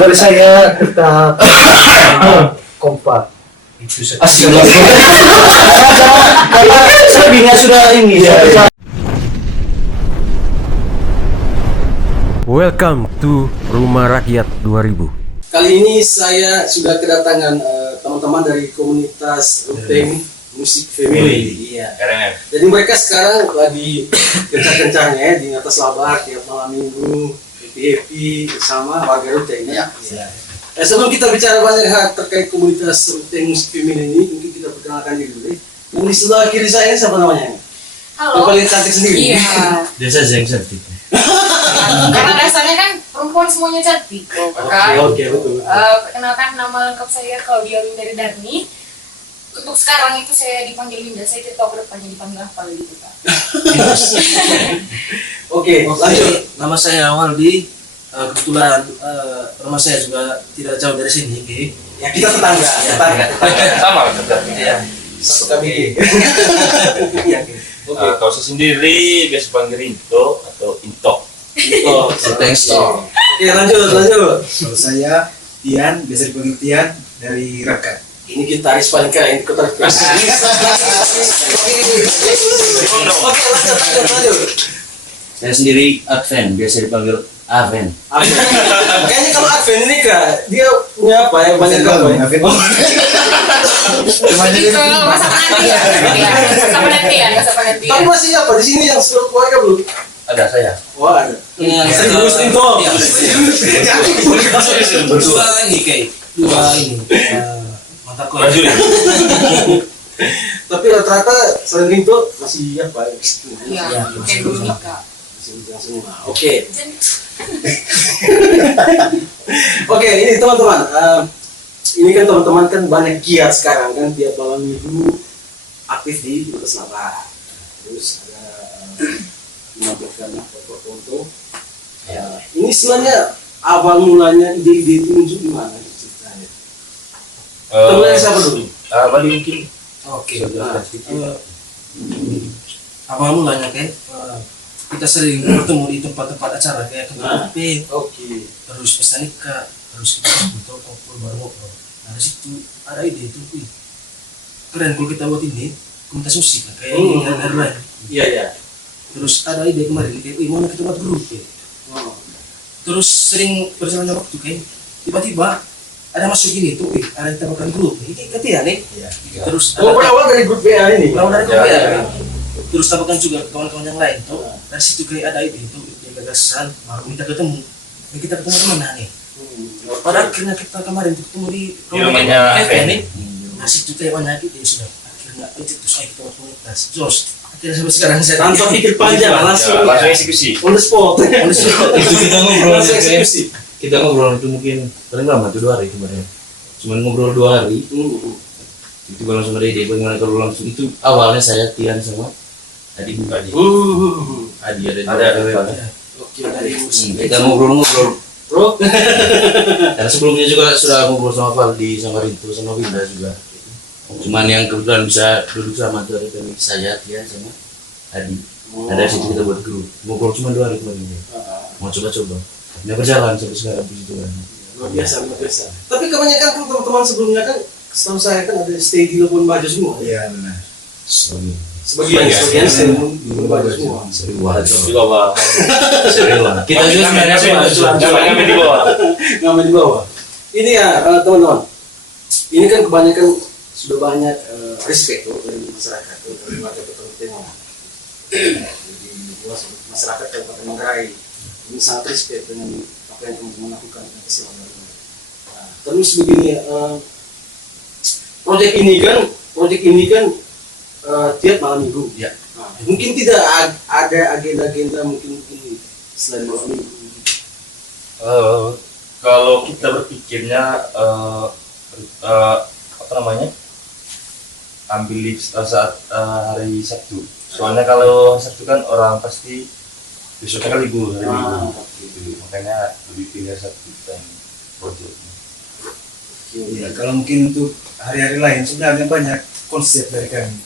dari saya tetap kompak. Itu saja. Karena selebihnya sudah ini ya. Welcome to Rumah Rakyat 2000. Kali ini saya sudah kedatangan teman-teman dari komunitas Ruteng Musik Family. Iya. Keren. Jadi mereka sekarang lagi kencang-kencangnya di atas labak tiap malam minggu, happy bersama warga Ruteng. Ya. Sebelum kita bicara banyak hal terkait komunitas Ruteng Musik Family ini, mungkin kita perkenalkan diri dulu. Yang di sebelah kiri saya ini siapa namanya? Halo. Yang paling cantik sendiri. Iya. Desa Zeng cantik. Karena dasarnya kan perempuan semuanya cantik. Oke, betul. Perkenalkan, nama lengkap saya Claudia Windari Darni. Untuk sekarang itu saya dipanggil Winda. Saya tidak tahu kedepannya dipanggil apa gitu Kak. Oke, lanjut. Nama saya Waldi. Kebetulan rumah saya juga tidak jauh dari sini. Ya, kita tetangga. Sama tetap. Ya. Satu kami. Oke. Kalau saya sendiri biasa panggil Rinto atau Intok. Thanks. Oke, lanjut. Kalau saya Tian, biasa dipanggil Tian dari Raka. Ini gitaris paling keren di kota Ruteng. Oke, lanjut. Saya sendiri Adven, biasa dipanggil Aven. Kayaknya kalau Advent ini Kak, dia punya apa ya? Banyak apa ya? Kalau masa nanti ya. Masa penantian. Tapi masih apa? Di sini yang seluruh keluarga belum? Ada saya. Wah, ada. Serius nih toh. Dua ini kayak dua ini. Mantap kok. Tapi rata-rata selain itu masih apa? Iya, kayak dulu nikah. Oke. Oke, ini teman-teman. Ini kan teman-teman kan banyak giat sekarang kan tiap malam minggu aktif di atas labak. Terus ada menampilkan foto-foto. Ini sebenarnya awal mulanya ide-ide itu muncul di mana ceritanya? Temennya siapa dulu? Bali mungkin. Oke. Awal mulanya kayak kita sering bertemu di tempat-tempat acara kayak ketua P, Oke. terus pesta nikah, terus kita foto baru ngobrol. Nah dari situ ada ide itu, keren kalau kita buat ini komunitas musik kan, kayak ini dan lain. Iya. Terus ada ide kemarin kayak mana kita buat grup ya. Terus sering berjalannya waktu kayak tiba-tiba ada masuk gini tuh, ada yang tambahkan grup. Ini ketiga nih. Terus Berawal dari grup BA ini. berawal dari grup Ya, ya. ya. Terus tambahkan juga kawan-kawan yang lain tuh. Dari situ kayak ada ide itu, yang gagasan baru kita ketemu. Dan kita ketemu di mana nih? Pada akhirnya kita kemarin tuh ketemu di rumahnya F F nih. Nah situ kayak banyak ide sudah. Akhirnya itu terus kita buat komunitas. Jos. Akhirnya sampai sekarang saya Tanpa pikir panjang, langsung eksekusi. on the spot. itu kita ngobrol Langsung eksekusi. Kita ngobrol itu mungkin paling lama tuh 2 hari kemarin. Cuman ngobrol 2 hari. Itu langsung ada ide bagaimana kalau langsung itu awalnya saya Tian sama Adi ada. Oke, dari musik. Kita ngobrol-ngobrol. Bro, Karena sebelumnya juga sudah ngobrol sama Valdi, sama Rinto, sama Winda juga. Cuman yang kebetulan bisa duduk sama tuh ada saya, Tian sama Adi. Ada situ kita buat grup. Ngobrol cuma 2 hari kemarin. Mau coba-coba. Udah berjalan sampai sekarang begitu kan. luar biasa. Tapi kebanyakan kan teman-teman sebelumnya kan, setahu saya kan ada stay di Labuan Bajo semua. Iya benar. Sebagian stay di Labuan Bajo semua. Di bawah. Kita juga sebenarnya Kami di bawah. Ngamen di bawah. Ini ya teman-teman. Ini kan kebanyakan sudah banyak respect tuh dari masyarakat tuh, dari warga Kota Ruteng. Jadi luas masyarakat Kabupaten Manggarai ini sangat respect dengan apa yang teman-teman lakukan dengan kesiapan ini. Nah, terus begini, proyek ini kan tiap malam minggu. Ya. Nah, mungkin tidak ada agenda-agenda mungkin ini selain malam minggu. Kalau kita berpikirnya ambil leave saat hari Sabtu. Soalnya kalau Sabtu kan orang pasti besoknya kan libur hari Minggu. Gitu. Makanya lebih pilih Sabtu dan project. Iya, kalau mungkin untuk hari-hari lain sebenarnya banyak konsep dari kami.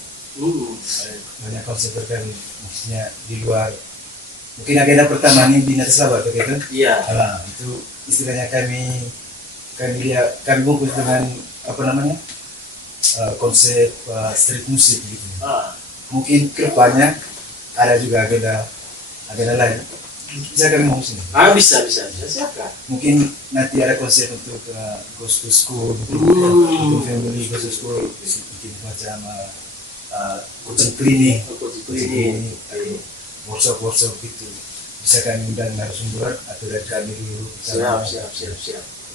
Banyak konsep dari kami, maksudnya di luar. Mungkin agenda pertama ini di atas labak, begitu? Iya. Nah, itu istilahnya kami bungkus dengan apa namanya konsep street music gitu. Mungkin kedepannya ada juga agenda lain. Bisa kami ngomong sini. Bisa siapkan. Mungkin nanti ada konsep untuk gospel school, untuk family gospel school, mungkin macam coaching klinik, workshop gitu. Bisa kami undang narasumber atau dari kami dulu. Siap.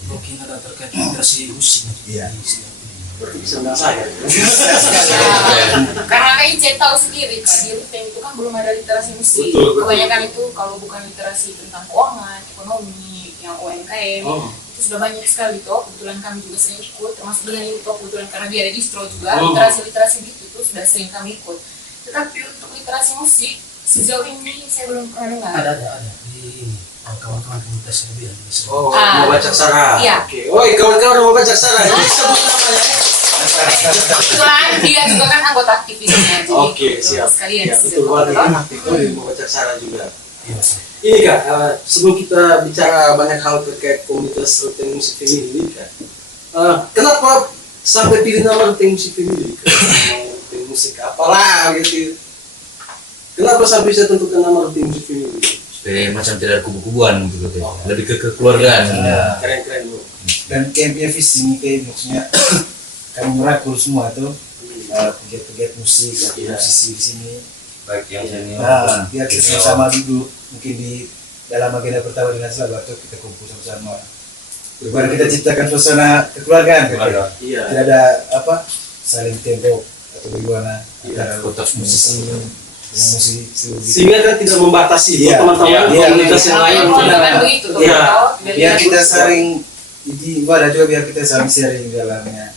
Mungkin ada terkait literasi musik. Iya. Bisa undang saya. Karena kan Ice tahu sendiri kan di Ruteng itu kan belum ada literasi musik. Betul. Kebanyakan itu kalau bukan literasi tentang keuangan, ekonomi, yang UMKM itu sudah banyak sekali toh. Kebetulan kami juga sering ikut, termasuk dengan ini toh kebetulan karena dia ada distro juga literasi itu sudah sering kami ikut. Tetapi untuk literasi musik sejauh ini saya belum pernah dengar. Ada di kawan-kawan komunitas yang bilang. Mau baca Aksara. Iya. Oke. Oi, kawan-kawan mau baca Aksara. Ini sebut namanya. Kebetulan dia juga kan anggota aktivisnya. Jadi Oke, itu siap. sekalian Ya, sih, betul banget. toh. Aktif mau baca Aksara juga. Ini Kak, sebelum kita bicara banyak hal terkait komunitas Ruteng Musik Family Kak, kenapa sampai pilih nama Ruteng Musik Family? Ruteng Musik apalah gitu. Kenapa sampai saya tentukan nama Ruteng Musik Family? supaya macam tidak ada kubu-kubuan gitu katanya. Lebih ke kekeluargaan. Keren lu. Dan campnya visi ini kayak maksudnya kami merangkul semua tuh pegiat-pegiat musik atau musisi di sini. Baik yang senior. Nah, biar kita sama duduk mungkin di dalam agenda pertama dengan sahabat atau kita kumpul sama-sama. Bagaimana kita ciptakan suasana kekeluargaan, gitu. Iya. Tidak ada apa saling tembok atau bagaimana antara kotak musisi dengan musisi gitu. Sehingga kan tidak membatasi Iya. teman-teman Iya. komunitas yang lain. Dengan begitu toh. Iya. toh. Biar kita saling jadi ibadah juga biar kita saling sharing di dalamnya.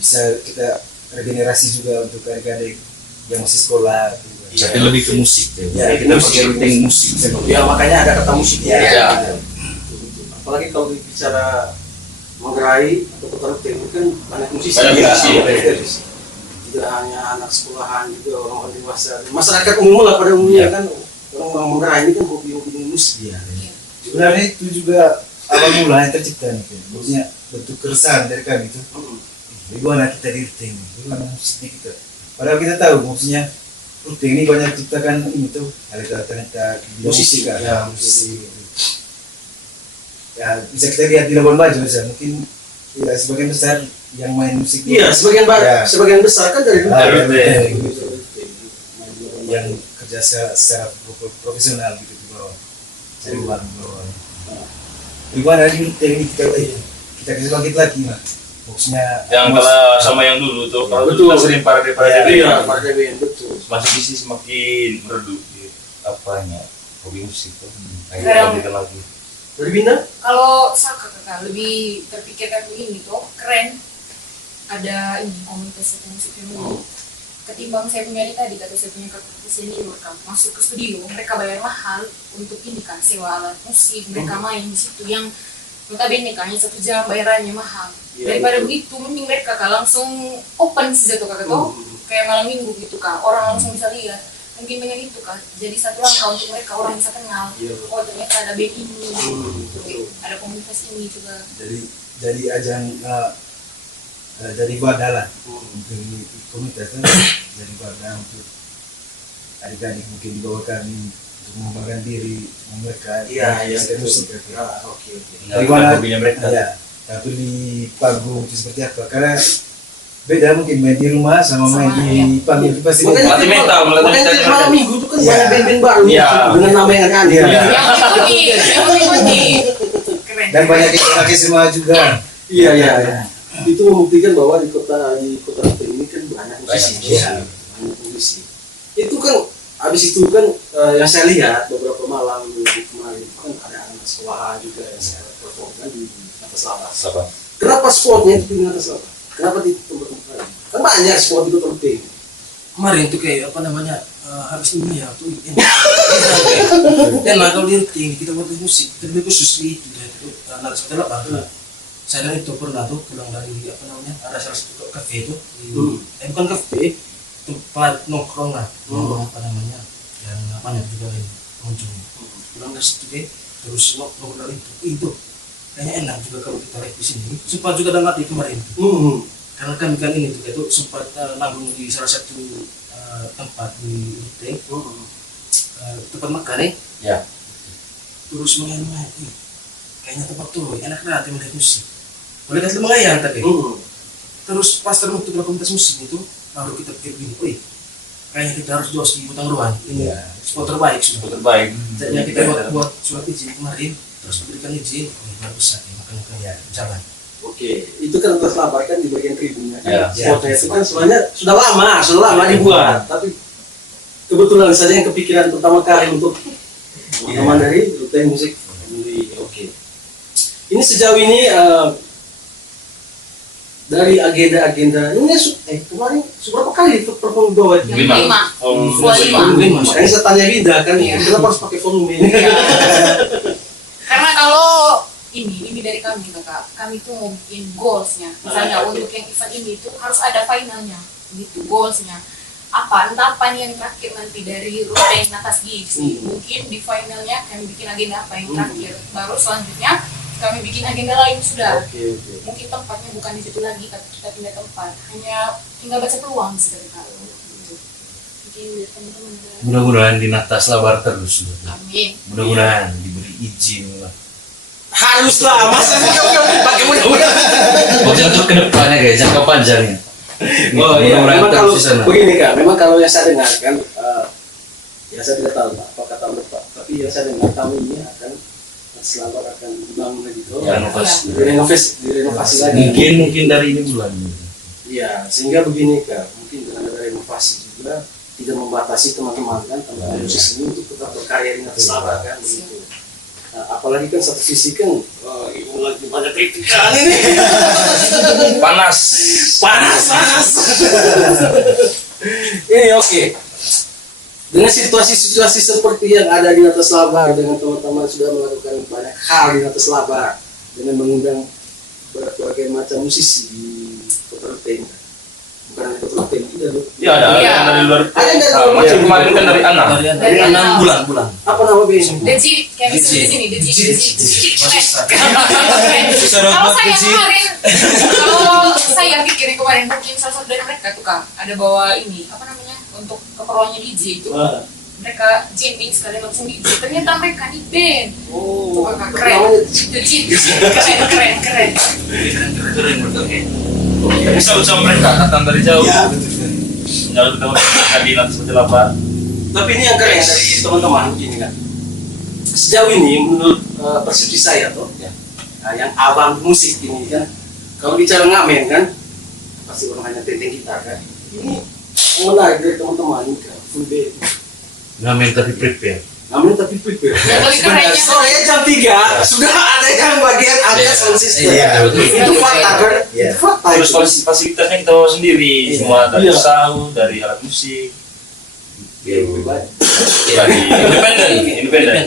Bisa kita regenerasi juga untuk adik-adik yang masih sekolah. Gitu. Tapi lebih ke musik ya. Ya, Kita pakai Ruteng musik. Ya makanya ada kata musik. Iya. Iya. Apalagi kalau bicara Manggarai atau Kota Ruteng itu kan banyak musisi. Banyak musisi. Tidak hanya anak sekolahan juga orang-orang dewasa. Masyarakat umum lah pada umumnya kan orang-orang Manggarai ini kan hobi-hobi musik. Iya. Sebenarnya itu juga awal mula yang tercipta nih, maksudnya bentuk keresahan dari kami itu. Bagaimana kita di Ruteng, bagaimana musiknya kita. Padahal kita tahu maksudnya Ruteng ini banyak ciptakan ini tuh talenta musisi kan, ya, musisi. Ya bisa kita lihat di Labuan Bajo saja, mungkin ya, sebagian besar yang main musik. Iya, sebagian besar kan dari Ruteng. Ruteng. Yang kerja secara profesional gitu di bawah, dari uang di bawah. Gimana di Ruteng ini kita kasih bangkit lagi mas. Maksudnya Yang kalah sama yang dulu tuh, kalau Betul. dulu kan sering parade-parade. Iya, Pak Dewi, betul. Semakin visi semakin meredup apanya hobi musik tuh. Sekarang- Kita lagi. Dari Bintang? Kalau Saka kakak lebih terpikirkan begini toh, keren ada ini komunitas musik family. Ketimbang saya punya ini tadi kata saya punya kakak senior kan masuk ke studio mereka bayar mahal untuk ini kan sewa alat musik mereka main di situ yang notabene kan hanya 1 jam bayarannya mahal. Iya, Daripada betul. begitu mending mereka kan langsung open saja tuh kakak toh kayak malam minggu gitu kan orang langsung bisa lihat. Mungkin dengan itu kan jadi satu langkah untuk mereka orang bisa kenal. Iya. Oh ternyata ada band ini, betul. ada komunitas ini juga. dari ajang dari wadah lah untuk komunitas itu dari wadah untuk adik-adik mungkin dibawa kami untuk mengembangkan diri mereka Iya, musik musik Oke. Mengenalkan hobinya mereka. ya tapi di panggung itu seperti apa karena beda mungkin main di rumah sama main di panggung itu pasti Melatih mental, melatih Makanya mental tiap malam mereka. minggu itu kan Iya. banyak band-band baru Iya. dengan nama yang aneh-aneh. Iya. Yang mengikuti. Keren. dan banyak anak SMA juga. Iya. Itu membuktikan bahwa di kota Ruteng ini kan banyak musisi. Iya. Banyak musisi. Itu kan habis itu kan yang saya lihat beberapa malam minggu kemarin kan ada anak sekolahan juga yang saya perform kan di atas lapas. Apa? Kenapa spotnya itu di atas lapas? Kenapa di tempat-tempat lain? Kan banyak spot di Kota Ruteng. Kemarin tuh kayak apa namanya habis ini ya tuh dan kalau di Ruteng kita buat musik terlebih khusus di itu anak sekolah apa saya dan itu pernah tuh pulang dari apa namanya ada salah satu kafe itu bukan kafe tempat nongkrong lah apa namanya yang banyak juga pengunjung pulang dari situ deh terus nongkrong dari itu kayaknya enak juga kalau kita live di sini. Sempat juga dengar di kemarin. Karena kami kan ini juga itu sempat manggung di salah satu tempat di Ruteng, tempat makan Ya. terus mengayang kayaknya tempat tuh enak banget yang melihat musik. Boleh kata mengayang tapi. Terus pas terbentuk komunitas musik itu baru kita pikir gini, kayaknya kita harus jos di Butang Ruan. Ini spot terbaik sudah. Terbaik. Jadi kita buat surat izin kemarin, terus diberikan izin, luar biasa, makanya kayak jalan. Oke, itu kan terselapar kan di bagian tribunnya. Ya. Spotnya itu kan sebenarnya sudah lama dibuat, tapi kebetulan saja yang kepikiran pertama kali untuk teman dari Ruteng Musik Family. Oke. Ini sejauh ini dari agenda-agenda ini kemarin seberapa kali itu perform duet? Yang 5. Oh, 25. Makanya saya tanya Vida kan, Iya. kenapa harus pakai volume ini? Karena kalau ini dari kami kakak, kami tuh mau bikin goalsnya. Misalnya untuk yang event ini tuh harus ada finalnya, gitu goalsnya. Entah apa nih yang terakhir nanti dari Ruteng Natas Gigs. Mungkin di finalnya kami bikin agenda apa yang terakhir. Baru selanjutnya kami bikin agenda lain sudah. Oke. Mungkin tempatnya bukan di situ lagi, tapi kita pindah tempat. Hanya tinggal baca peluang sekali kali. Mungkin biar teman-teman ada. Mudah-mudahan di Natas Labar terus. Amin. Mudah-mudahan diberi izin lah. Haruslah, masa sih kamu pakai mudah-mudahan? Maksudnya untuk kedepannya kayak jangka panjangnya. Oh iya, Mudah-mudahan memang kalau terus di sana. begini Kak, memang kalau yang saya dengar kan, ya saya tidak tahu Pak, apa kata Bapak, tapi yang saya dengar tahun ini akan Selamat akan dibangun lagi tuh. Ya, renovasi. Direnovasi lagi. Mungkin dari ini bulan. Iya, sehingga begini Kak, mungkin dengan ada renovasi juga tidak membatasi teman-teman kan, teman-teman musisi ini untuk tetap berkarya di atas Labar kan, begitu. Nah, apalagi kan satu sisi kan, ibu lagi banyak kritikan ini. Panas. Panas. Ini oke. Dengan situasi seperti yang ada di atas Labar, dengan teman-teman sudah melakukan banyak hal di atas Labar, dengan mengundang berbagai macam musisi di Kota Ruteng. Bukan di Kota Ruteng, tidak loh. Ya ada Iya. yang dari luar. Ada yang dari Nah, luar. macam kemarin kan dari Anam. Dari enam bulan. Apa nama bandnya? Deji, kayak misalnya di sini, Deji. Saudara Kalau saya Deji. kemarin, kalau saya pikirin kemarin mungkin salah satu dari mereka tuh Kak, ada bawa ini, apa namanya, untuk keperluannya DJ itu. Mereka jamming sekali langsung DJ. Ternyata mereka nih band. Oh, Wah, keren. Deji, keren. Keren berarti. Bisa ucap mereka datang dari jauh. Ya, betul sekali. Jauh ketemu kandidat seperti apa? Tapi ini yang keren dari teman-teman begini kan. Sejauh ini menurut persepsi saya tuh, nah, yang abang musik ini kan, kalau bicara ngamen kan, pasti orang hanya tenteng gitar kan. Ini yang menarik dari teman-teman ini kan, full band. Ngamen tapi prepare. Ngamen tapi prepare. Yang lebih kerennya Sore jam 3 sudah ada yang bagian angkat sound system. Iya, betul. Itu fakta kan? Iya. Itu fakta. Terus itu. fasilitasnya kita bawa sendiri, Iya. semua dari Iya. sahu, dari alat musik, Iya, dari independen.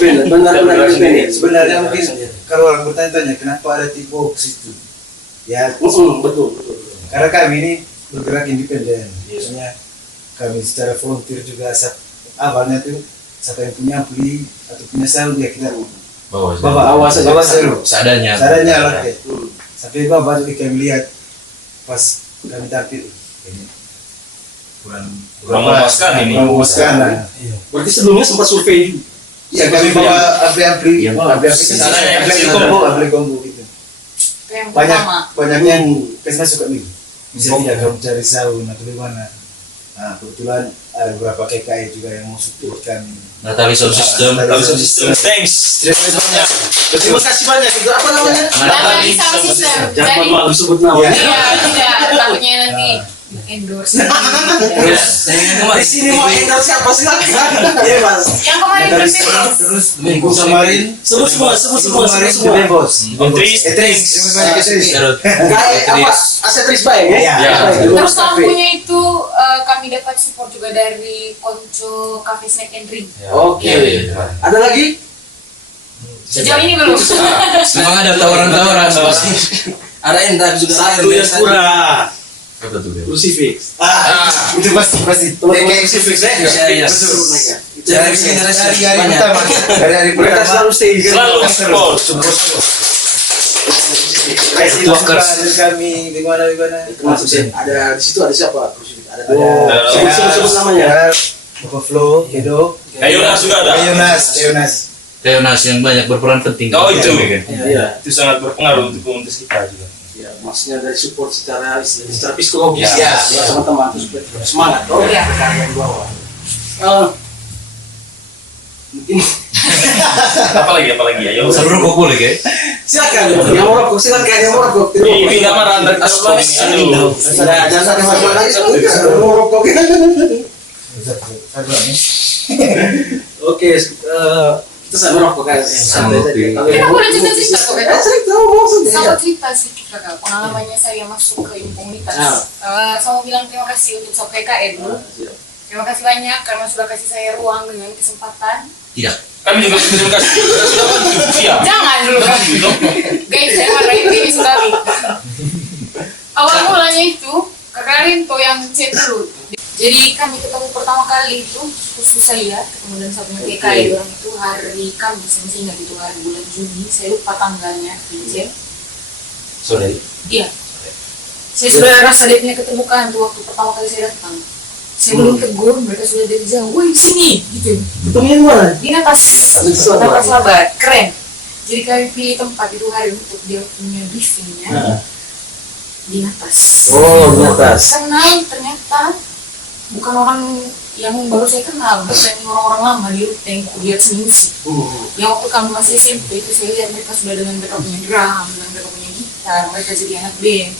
benar-benar independen. Sebenarnya mungkin kalau orang bertanya-tanya kenapa ada T-box itu, ya Betul. karena kami ini bergerak independen. Biasanya kami secara volunteer juga awalnya tuh siapa yang punya ampli atau punya sound ya kita bawa saja Seadanya. lah kayak. Sampai bawa jadi kami lihat pas kami tampil ini Kurang memuaskan ini. kurang memuaskan lah. Berarti sebelumnya sempat survei juga. Iya kami bawa ampli Seadanya, ampli combo gitu. yang pertama. banyak yang kesana suka milih bisa tidak kamu cari sound atau di mana. Nah kebetulan ada beberapa KKI juga yang mau supportkan. Natali Sound System. Thanks. Terima kasih banyak. Itu apa namanya? Natali Sound System. Jangan Jadi, malu sebut nama. Iya. iya, tidak. Takutnya nanti endorse. Terus Di sini mau endorse siapa silakan. Iya mas. Yang kemarin berfirman. Terus minggu kemarin Sebut semua. kemarin The Bos. Tris. Terima kasih. Kayak apa? Aset Risbay ya? Iya. Terus lampunya itu kami dapat support juga dari Konco Cafe Snack and Drink. Oke. Ada lagi? Sejauh ini belum. Memang ada tawaran-tawaran. ada endak juga. Satu yang kurang. Apa tuh? Crucifix. Itu pasti Teman-teman Crucifix ya? Iya. Betul. Dari generasi hari banyak. pertama hari Mereka pertama selalu stay. Selalu support. support Kasih masukan dari kami bagaimana. Termasuk sih, ada di situ ada siapa? Ada Ada sebut namanya. Bapak Flo, Edo, Kayonas juga ada. Kayonas. Teonas yang banyak berperan penting. Oh itu, Iya. itu sangat berpengaruh untuk komunitas kita juga. Ya, maksudnya dari support secara psikologis Ya. ya teman-teman terus semangat oh Iya. kalian bawa. Mungkin Apalagi ya. Ayo. Sebelum kau boleh kan? silakan yang mau rokok silakan yang mau rokok. Ini nggak marah dari atas ini. Ada satu masalah lagi mau rokok. Oke, kita sama rokok kan. Sama kopi. Kita boleh cerita kok ya. Sama Sama cerita sih kakak, pengalamannya saya masuk ke ini komunitas. Ah. Saya mau bilang terima kasih untuk Sob PKN dulu. Terima kasih banyak karena sudah kasih saya ruang dengan kesempatan. Tidak. Kami juga terima kasih. Sudah bantu. Iya. Jangan dulu kan. Guys, saya marah ini sekali. Awal mulanya itu kakak Rinto yang chat dulu. Jadi kami ketemu pertama kali itu khusus saya ketemu dan satunya PKI orang itu hari Kamis, saya masih ingat itu hari bulan Juni, saya lupa tanggalnya, Vincent. Sorry. Iya. Saya sudah rasa dia punya keterbukaan tuh waktu pertama kali saya datang. Saya belum tegur, mereka sudah dari jauh, woi sini, gitu. ketemunya di mana? Di atas sahabat, keren. Jadi kami pilih tempat itu hari untuk dia punya briefingnya di atas. Oh, di atas. Kenal ternyata bukan orang yang baru saya kenal, bukan orang-orang lama di rute yang kulihat seminggu. Yang waktu kami masih SMP itu saya lihat mereka sudah dengan mereka punya drum, dengan mereka punya gitar, mereka jadi anak band.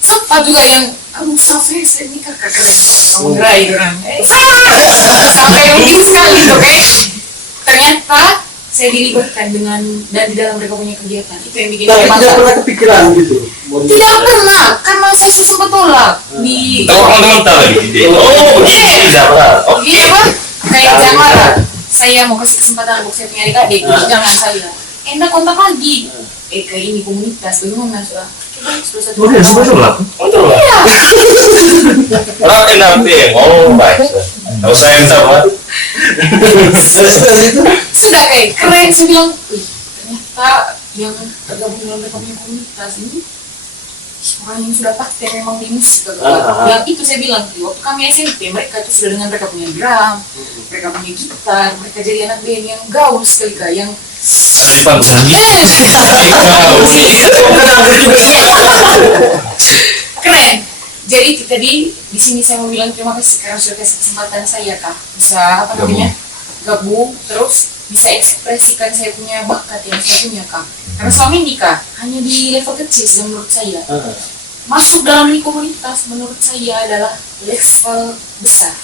Sempat juga yang, aduh Safir, saya ini kakak keren, kamu gerai orang. Sampai mungkin sekali tuh ternyata saya dilibatkan dengan dan di dalam mereka punya kegiatan itu yang bikin saya Tapi tidak masalah. pernah kepikiran gitu. Tidak pernah, karena saya sempat tolak di Tahu teman-teman tahu lagi ide. Oh, begini dapat. Gini apa? Kayak jangan saya mau kasih kesempatan untuk saya punya adik-adik, jangan saya. Enak kontak lagi. Kayak ini komunitas, bagaimana sudah? Coba sudah satu. Betul lah. Orang enak deh. Oh, baik. Tahu saya yang sama. Sudah kayak keren, saya bilang, wih ternyata yang tergabung dalam mereka punya komunitas ini orang yang sudah pasti memang di musik. Yang itu saya bilang, waktu kami SMP mereka itu sudah dengan mereka punya drum, mereka punya gitar, mereka jadi anak band yang gaul sekali kak, yang Di panggung. keren. Jadi kita di sini saya mau bilang terima kasih karena sudah kasih kesempatan saya kak bisa apa namanya gabung terus bisa ekspresikan saya punya bakat yang saya punya kak. Karena selama ini kak hanya di level kecil sih menurut saya. Masuk dalam komunitas menurut saya adalah level besar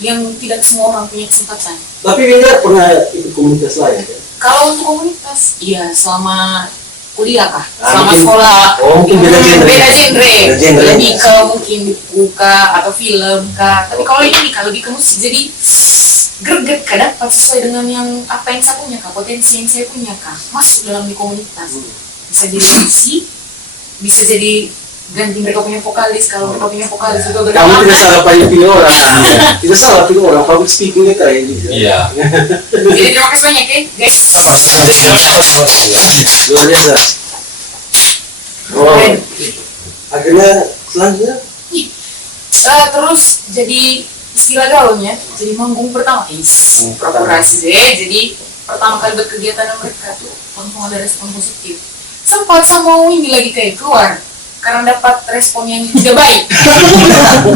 yang tidak semua orang punya kesempatan. Tapi Winda pernah ikut komunitas lain kan? Kalau untuk komunitas, iya selama kuliah kah? Ah, Selama mungkin- sekolah. oh, mungkin beda genre. Beda genre. Beda genre. Lebih ke mungkin buku kah atau film kah. Tapi kalau ini kah lebih ke musik. Jadi greget kah dapat sesuai dengan yang apa yang saya punya kah, potensi yang saya punya kah. Masuk dalam di komunitas. Bisa jadi MC, bisa jadi ganti mereka punya vokalis. Kalau mereka punya vokalis juga Kamu tidak salah pilih orang. Tidak salah pilih orang. Public speakingnya kayak gitu. Iya. Jadi terima kasih banyak ya guys. Luar biasa. Oh, akhirnya selanjutnya Terus jadi istilah gaulnya jadi manggung pertama korporasi deh. Jadi pertama kali berkegiatan dengan mereka tuh langsung ada respon positif. Sempat sama ini lagi kayak keluar karena dapat respon yang tidak baik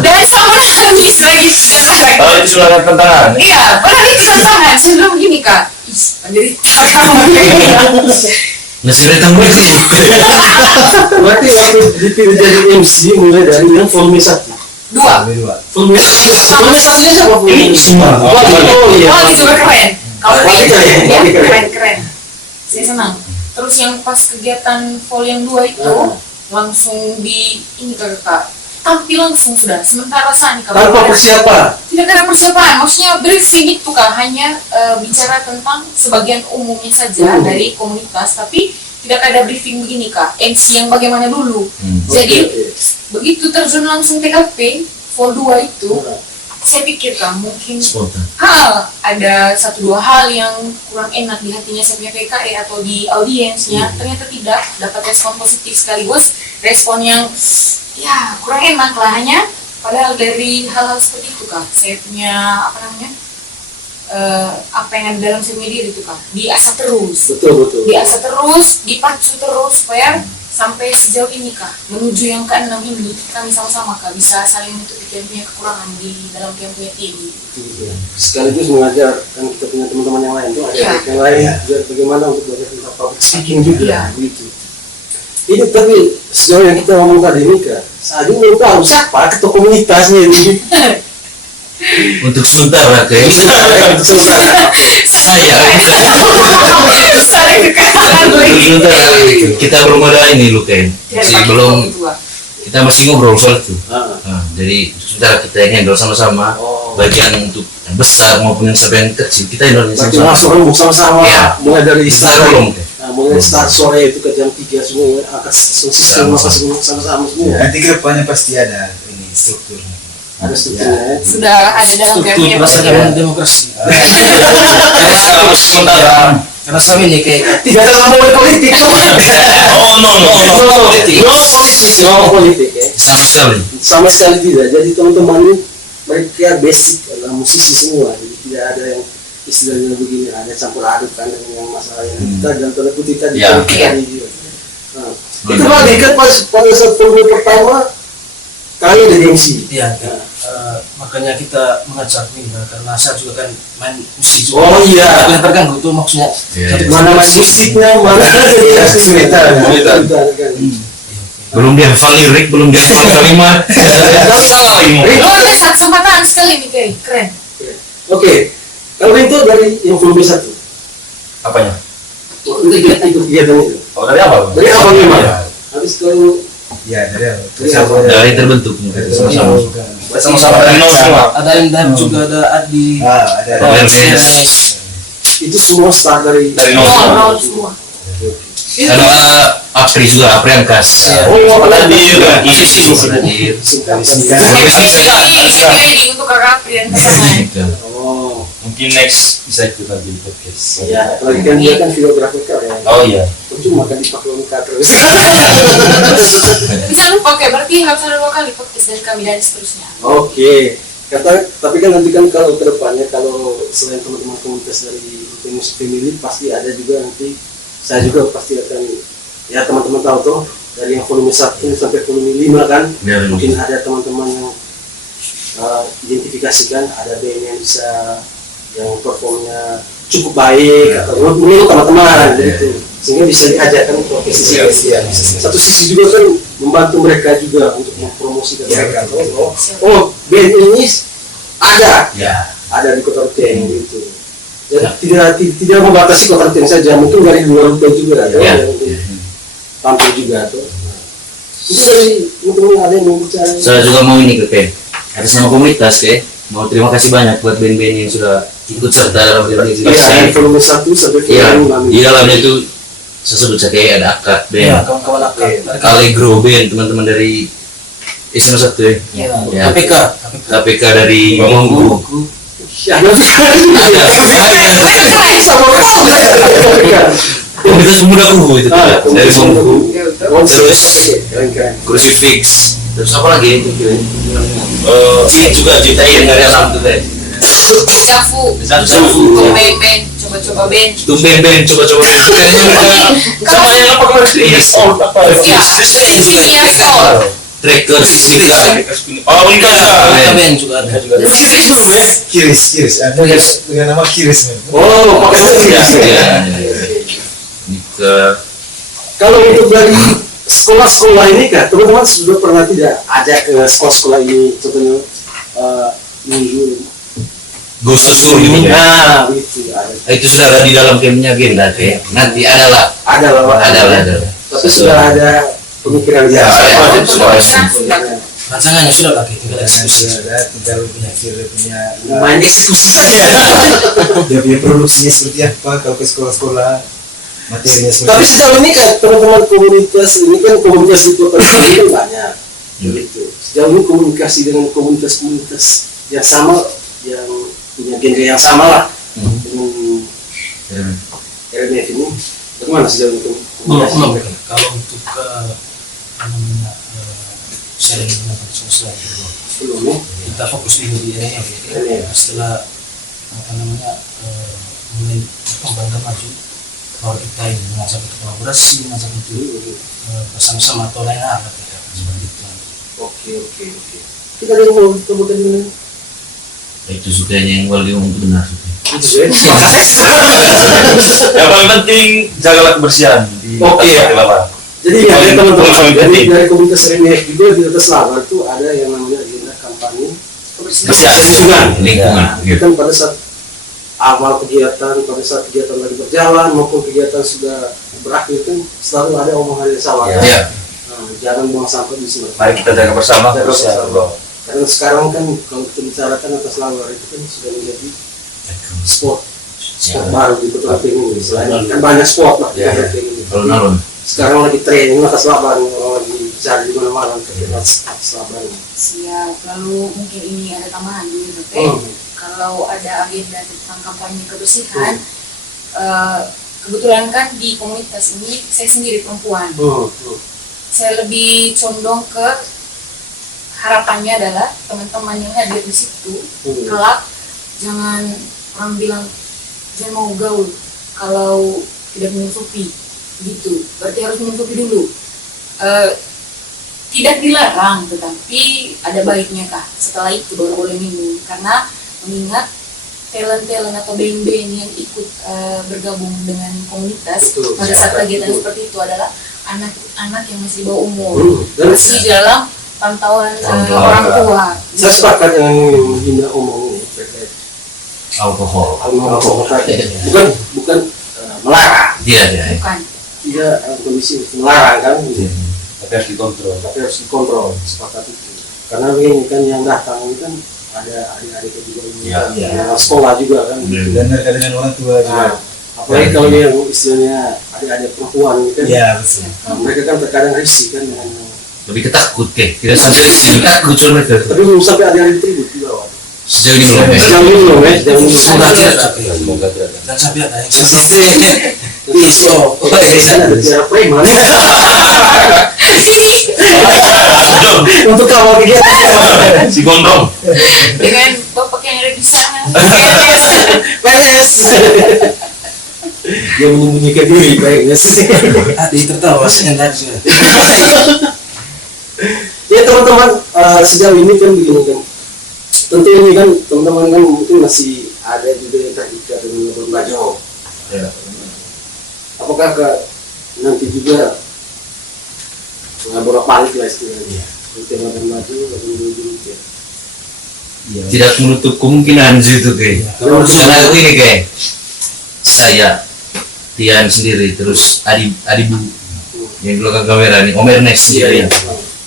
dan sama nangis lagi sekarang. Oh, itu sudah tantangan. Iya, padahal itu tantangan. Saya bilang gini kak, penderita kamu Masih datang berarti. berarti waktu dipilih jadi MC mulai dari yang volume 1. dua. Volume 1-nya siapa volume? Semua. Oh iya. Oh, itu juga keren. Kalau Wali keren, ya, wali keren. keren. Saya senang. Terus yang pas kegiatan volume 2 itu langsung di ini kakak tampil langsung sudah. Sementara Sani Tanpa persiapan. tidak ada persiapan. Maksudnya briefing itu kak hanya bicara tentang sebagian umumnya saja dari komunitas, tapi tidak ada briefing begini kak. MC yang bagaimana dulu. Jadi begitu terjun langsung TKP vol 2 itu saya pikir kan mungkin Spontan. ada satu dua hal yang kurang enak di hatinya saya punya PKE atau di audiensnya, ternyata tidak dapat respon positif sekaligus respon yang ya kurang enak lah hanya. Padahal dari hal-hal seperti itu kak, saya punya apa yang ada dalam saya punya diri itu kak, diasah terus, Betul. diasah terus, dipacu terus supaya sampai sejauh ini kak, menuju yang ke-6 ini kami sama-sama kak bisa saling menutupi yang punya kekurangan di dalam yang punya tim. Sekaligus mengajarkan kita punya teman-teman yang lain tuh, ada yang lain juga bagaimana untuk belajar tentang public speaking juga, gitu. Ini tapi sejauh yang kita ngomong tadi ini kak, saat ini belum tahu siapa ketua komunitasnya ini. Untuk sementara kayak saya Saling kekasihkan untuk lagi. sementara kita belum ada ini lu kan masih belum, kita masih ngobrol soal itu. Nah, jadi untuk sementara kita yang handle sama-sama, bagian untuk yang besar maupun yang sampai yang kecil kita handle Berarti sama-sama. langsung rembuk sama-sama, Ya. mulai dari Kita start, belum. mulai start sore itu ke jam 3 semua, akan sistem apa semua sama-sama semua. Nanti ke depannya pasti ada ini strukturnya. Ada strukturnya. Sudah ada dalam yang struktur punya berdasarkan demokrasi. Kalau sementara Karena selama ini kayak Tidak ada ngomongin politik. no politik. No politik ya. Sama sekali. Sama sekali tidak. Jadi teman-teman ini mereka basic adalah musisi semua. Jadi tidak ada yang istilahnya begini, ada campur aduk kan dengan yang masalah yang kita dan tanda kutip tadi. Ya. Nah, itu balik kan pada saat pemilu pertama kali ada gengsi. ya, makanya kita mengajak Winda karena saya juga kan main musik juga. Oh iya. Yang terganggu tuh maksudnya. Iya, iya. Mana main musiknya, mana jadi kesulitan. Belum dia hafal lirik, belum dia hafal kalimat. Salah lagi mau. Oh, ada satu kesempatan sekali nih kayak keren. Oke, kalau itu dari yang volume 1. Apanya? Ikut kegiatan itu. Oh, dari apa? Dari awal gimana? Habis kalau Ya dari awal. Dari awal. Dari terbentuk mungkin sama-sama. Sama-sama dari nol semua. Ada yang juga ada Adi. Ada. Awareness. itu semua start dari Dari nol. Nol semua. Ada Apri juga, Apri Angkas. Oh, Ada di Isi hadir. Ini untuk kakak Prian pasangan. Oh, Mungkin next bisa ikut nanti di podcast. ya. Lagi kan dia kan videografer kan ya. Oh iya. Cuma kan dipakai lengkap terus. Bisa lupa kayak berarti harus ada 2 kali podcast dari kami dan seterusnya. Oke. Tapi kan nanti kan kalau kedepannya kalau selain teman-teman komunitas dari musik family pasti ada juga nanti saya juga pasti akan ya teman-teman tahu tuh dari yang volume 1 sampai volume 5 kan Ya, mungkin ada teman-teman yang identifikasikan ada band yang bisa yang performnya cukup baik atau menurut teman-teman gitu sehingga bisa diajarkan ke sisi satu sisi juga kan membantu mereka juga untuk mempromosikan mereka oh band ini ada di Kota Ruteng gitu. Jadi tidak membatasi Kota Ruteng saja, mungkin dari luar Ruteng juga ada yang tampil juga tuh. Itu dari teman-teman ada yang mau bicara. Saya juga mau ini ke Ken. Atas nama komunitas mau terima kasih banyak buat band-band yang sudah ikut serta dalam organisasi. Dari volume 1 sampai Iya, volume 6. di dalamnya itu saya sebut saja kayak ada Akad Ya, band, kawan-kawan akad. Allegro band, teman-teman dari SMA 1 ya. Ya. KPK. KPK dari Monggo. Ya, sama Komunitas Pemuda Ungu itu dari Monggo. terus Crucifix. Terus apa lagi itu? Ini juga ciptain dari alam tuh teh. Cafu, Cafu. Ben, coba-coba Ben. Tumben band coba-coba. Sama yang apa kemarin? Yes, oh apa? Sini Sol. Tracker Sika. Oh, Wika. KPN juga ada. Kiris. Dengan nama Kiris men. oh pakai Ya, musik. ya. Nika. Kalau untuk dari sekolah-sekolah ini kan teman-teman sudah pernah tidak ajak ke sekolah-sekolah ini contohnya minggu Ghost School gitu. nah gitu ada Itu sudah ada di dalam gamenya agenda kayak. Nanti adalah. ada tapi sudah ada pemikiran Ya, ya, Rancangannya sudah pakai tinggal eksekusi. Tinggal punya main eksekusi saja dia punya produksinya seperti apa kalau ke sekolah-sekolah materinya seperti tapi apa. sejauh ini kan teman-teman komunitas ini kan komunitas di kota ini kan banyak gitu sejauh ini komunikasi dengan komunitas-komunitas yang sama, yang punya genre yang sama lah dengan RMF ini. Bagaimana sejauh itu? Belum. Kalau untuk namanya sharing dengan sosial Belum ya? kita fokus dulu di RMF ya. Setelah mulai kembangkan maju, baru kita ini mengajak untuk kolaborasi, mengajak untuk bersama-sama atau lain hal ya, seperti itu. Oke. Kita ada yang mau temukan dulu. Itu sukanya yang paling untuk benar. Itu saya. Yang paling penting jagalah kebersihan di Oke, ya. lapangan. Jadi ada Paling teman-teman penting. dari komunitas RMF juga di atas Labar itu ada yang namanya agenda kampanye kebersihan. lingkungan. Lingkungan. Gitu. Kan pada saat awal kegiatan, pada saat kegiatan lagi berjalan maupun kegiatan sudah berakhir kan selalu ada omongan yang sama. Ya. Ya. Nah, jangan buang sampah di sini. Mari kita jaga bersama Jaga kebersihan. bersama. Karena sekarang kan kalau kita bicarakan atas Labar itu kan sudah menjadi sport baru di Kota Pengung. Selain kan banyak sport lah di Ya, Kota ya. Pengung. Alun-alun. Sekarang lagi training atas Labar, orang lagi bicara di mana-mana kegiatan atas Labar. Siap. Lalu mungkin ini ada tambahan di UNP. Kalau ada agenda tentang kampanye kebersihan, kebetulan kan di komunitas ini saya sendiri perempuan. Saya lebih condong ke harapannya adalah teman-teman yang hadir di situ kelak jangan orang bilang jangan mau gaul kalau tidak menutupi gitu, berarti harus menutupi dulu. Tidak dilarang, tetapi ada baiknya kah setelah itu baru boleh minum, karena mengingat talent atau band-band yang ikut bergabung dengan komunitas. Betul. Pada saat kegiatan seperti itu adalah anak-anak yang masih di bawah umur, Dan masih dalam pantauan Pantauan. orang tua. saya sepakat yang Dinda omong ini terkait Alkohol. alkohol tadi. Bukan melarang, Iya. Bukan. tidak kondisi melarang kan, Tapi harus dikontrol. tapi harus dikontrol. Sepakat itu. Karena begini kan yang datang ini kan ada adik-adik juga ini, Ya, kan, ya. anak sekolah juga kan. Dan mereka dengan orang tua juga. Nah, apalagi kalau yang istilahnya adik-adik perempuan ini kan, Iya, betul. mereka kan terkadang risih kan dengan Lebih ketakut tidak sampai sini takut cuma mereka. tapi belum sampai adik-adik tribut juga. Wak. Sejauh ini belum. Sejauh ini belum ya, sejauh ini belum. Semoga tidak. Semoga tidak. Dan sampai ada yang Tapi so, di sana ada tiara preman. Untuk kawal kegiatan Si gondrong. Dengan bapak yang ada di sana. PNS. Dia menyembunyikan diri PNS. Adi tertawa saya tadi. Ya teman-teman, sejauh ini kan begini kan. Tentu ini kan teman-teman kan mungkin masih ada juga yang terikat dengan Labuan Bajo. Ya. Apakah nanti juga bolak-balik lah istilahnya. Untuk Labuan Bajo, Labuan Bajo gitu ya. Tidak menutup kemungkinan situ kayak. Karena ini kayak saya, Tian sendiri, terus Adibu yang di belakang kamera nih, Om Ernest Iya, iya.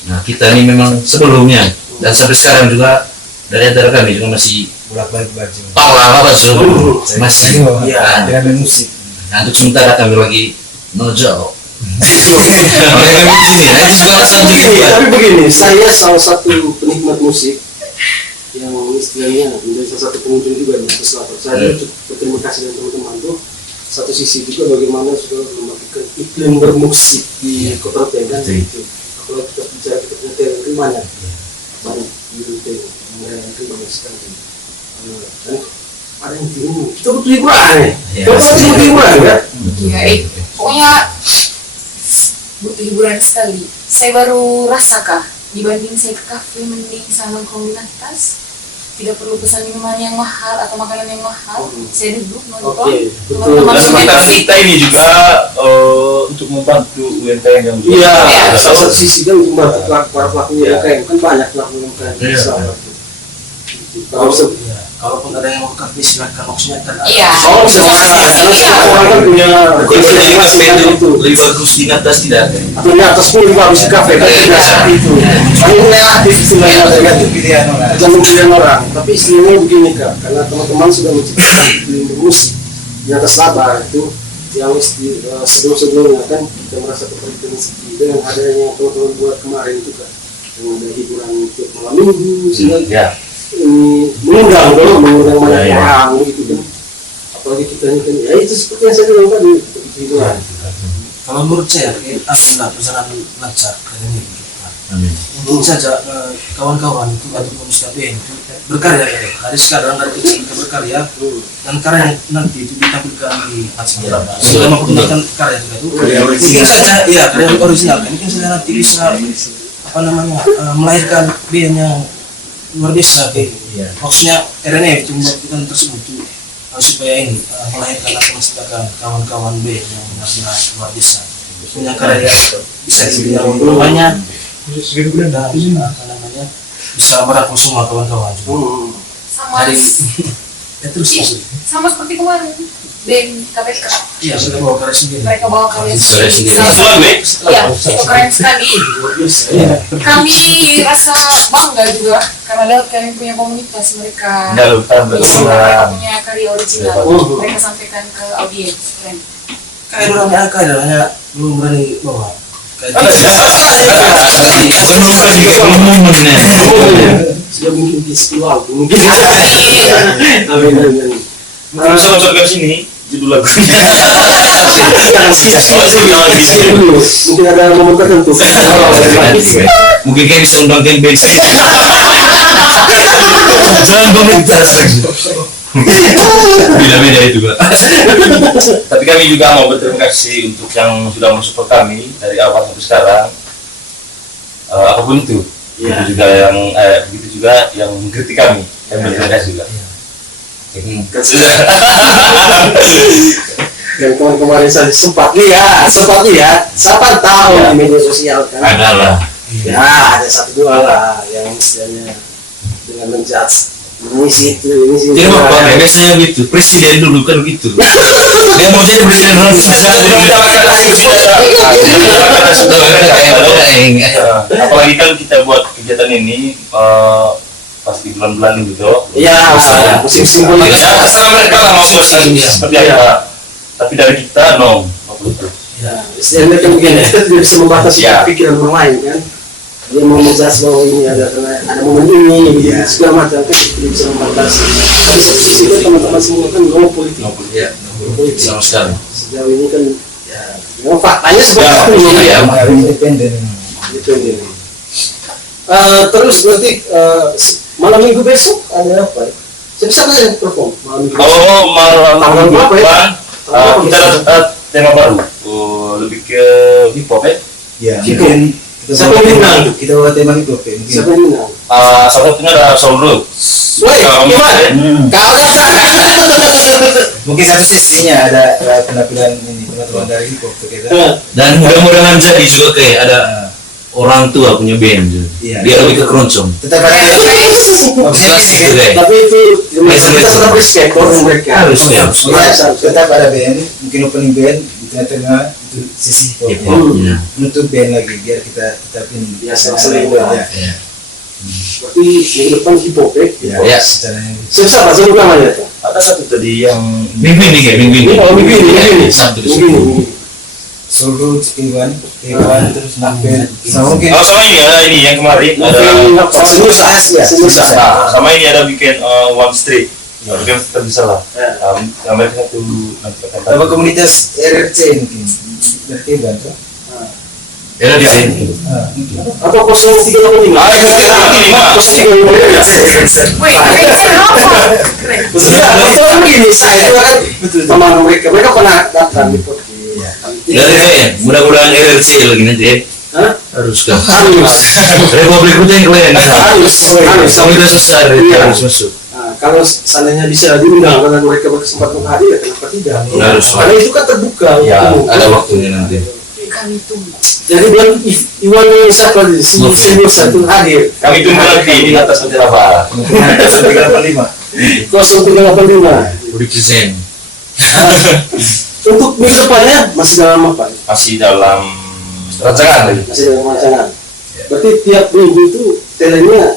Nah kita ini memang sebelumnya dan sampai sekarang juga dari antara kami juga masih Bolak-balik baju. tahu lah apa masih. Iya. Dengan main musik. Nah untuk sementara kami lagi nojol. Oleh kami di sini, nah, itu juga satu juga. Tapi begini, saya salah satu penikmat musik yang istilahnya menjadi salah satu pengunjung juga di Atas Labar. Saya berterima kasih dengan teman-teman tuh. Satu sisi juga bagaimana sudah membagikan iklim bermusik di Kota Ruteng kan gitu. Kalau kita bicara kita punya talent kan banyak di Ruteng, itu banyak sekali. Dan ada yang bingung, kita butuh hiburan ya. Ya, Kita pasti butuh hiburan ya. Ya, pokoknya butuh hiburan sekali. Saya baru rasakah dibanding saya ke kafe mending saya nongkrong di atas. Tidak perlu pesan minuman yang mahal atau makanan yang mahal. Saya duduk nonton. Oke, betul. Teman-teman Dan semua makanan di kita ini juga untuk membantu UMKM yang juga. Iya, Iya. salah satu sisi kan untuk membantu para pelaku UMKM kan banyak pelaku UMKM di Iya. sana. Kalau Kalaupun ada yang mau ke kafe silakan, maksudnya kan ada. Iya. oh silakan, karena semua orang kan punya Jadi kafe itu. itu lebih bagus di atas tidak. Atau di atas pun juga habis kafe kan tidak seperti itu. Paling relatif istilahnya kan Pilihan orang. tergantung pilihan orang. Tapi istilahnya begini kak, karena teman-teman sudah menciptakan iklim bermusik di Atas Labar itu yang sebelum-sebelumnya kan kita merasa kepahitan sedih dengan adanya teman-teman buat kemarin itu kan yang ada hiburan untuk malam minggu, Ya. ini mengundang banyak Ya, ya. orang gitu kan. Apalagi kita ini kan, ya itu seperti yang saya bilang tadi, itu Ya, Kalau menurut saya, alhamdulillah perjalanan lancar kali ini. amin. Mungkin saja kawan-kawan itu atau komisi KPN itu berkarya ya. Dari sekarang dari kecil kita berkarya dan karya yang nanti itu ditampilkan di masyarakat. Sudah menggunakan karya juga itu. Mungkin saja ya karya original. Mungkin saja nanti bisa apa namanya melahirkan band yang luar biasa. Iya. Maksudnya RNF itu membuat tersebut itu supaya ini melahirkan atau menciptakan kawan-kawan band yang benar-benar luar biasa. Punya karya yang bisa dibilang banyak. Dan apa namanya bisa merangkul semua kawan-kawan juga. Sama Dari ya terus Iya. maksudnya. sama seperti kemarin band KPK Iya sudah bawa karya sendiri. mereka bawa karya Karya sendiri. sendiri. Iya, itu keren sekali. Iya. Kami rasa bangga juga karena lihat kami punya komunitas mereka. Ya, lupa, betul. Mereka punya karya original. Oh. Mereka sampaikan ke audiens. Keren. Kayak orangnya kayak hanya belum berani bawa. Kayak sudah mungkin di spiritual mungkin. Amin amin. Mungkin bisa masuk ke sini judul lagunya. Mungkin ada momen tertentu. Mungkin kayak bisa undang campaign saya. Jangan komunitas. Beda-beda itu Pak. Tapi kami juga mau berterima kasih untuk yang sudah mensupport kami dari awal sampai sekarang. Apapun itu. Ya. Itu juga yang begitu juga yang mengkritik kami. Kami berterima kasih juga. Dan kemarin saya sempat lihat, siapa tahu Ya. di media sosial kan. Ada lah. Ya ada satu dua lah yang istilahnya dengan menjudge ini sih itu, ini sih. Jadi apa? Biasanya gitu. Presiden dulu kan gitu. Dia mau jadi presiden harus Apalagi kan kita buat kegiatan ini pasti bulan-bulan gitu. Iya, musim simbol Ya, terserah mereka lah mau seperti apa. Tapi dari kita no. ya, istilahnya kan begini, kita tidak bisa membatasi Ya. pikiran orang lain kan. Dia mau menjelaskan bahwa ini ada karena ada momen ini, gitu, segala macam kan tidak bisa membatasi. Tapi satu sisi kan teman-teman semua kan ngomong politik. Ya, sama sekali. Sejauh ini kan ya, memang faktanya seperti itu. Iya, Independen. Gitu gitu. Terus berarti malam minggu besok ada apa? Siapa yang perform malam minggu? Kalau malam Tanggal berapa ya? depan, Tanggal kita dapat tema baru. Lebih ke hip hop ya. Ya, Hip-hop. mungkin kita Siapa yang menang? Kita bawa tema hip hop ya, mungkin. Siapa yang menang? Salah satunya ada Soul Road. Woi, gimana? Kau Mungkin satu sisinya ada penampilan ini teman-teman dari hip hop tuh kita. Dan mudah-mudahan jadi juga kayak ada orang tua punya band juga. Iya. Dia lebih ke keroncong. Tetap ada maksudnya Gitu sih kayak. Tapi itu Biasa-biasa. kita tetap respect orang mereka. Harus ya. tetap ada band, mungkin opening band di tengah-tengah itu sisi hip Hip hop. hop. Ya. Menutup band lagi biar kita tetap ini. Ya, seling-seling. Ya. Ya. Berarti minggu depan hip hop ya. Ya. Caranya Siapa sebut namanya? Ada satu tadi yang Minggu ini kayak minggu ini. Oh, minggu ini. Sabtu di Minggu situ. ini. Solo, Iwan, terus Nampel, sama mungkin. sama ini ada ini yang kemarin ada Nusa. Nah, sama ini ada bikin One Street. Mungkin kita bisa lah. Mereka satu nanti akan Apa komunitas RRC mungkin? Dari Iwan tuh. Ya di sini. Atau 0385. Ah, itu yang 0385. Wih, keren apa? Keren. Betul begini, saya juga kan teman mereka pernah datang di podcast. Dari saya, mudah-mudahan RRC lagi nanti ya. Hah? Harus kan. Harus. Republik Utara yang kalian. Harus. Komunitas besar itu Iya. harus masuk. Nah, kalau seandainya bisa diundang karena mereka berkesempatan hadir, ya kenapa tidak? Harus. Karena itu kan terbuka. Ya, umum. Ada waktunya nanti. Kami tunggu. Jadi bilang Iwan yang satu lagi, senior satu hadir. kami tunggu nanti di atas bendera Pak. 385. 0385. Budi present. Untuk minggu depannya masih dalam apa? Masih dalam rancangan. Masih dalam rancangan. Berarti tiap minggu itu telenya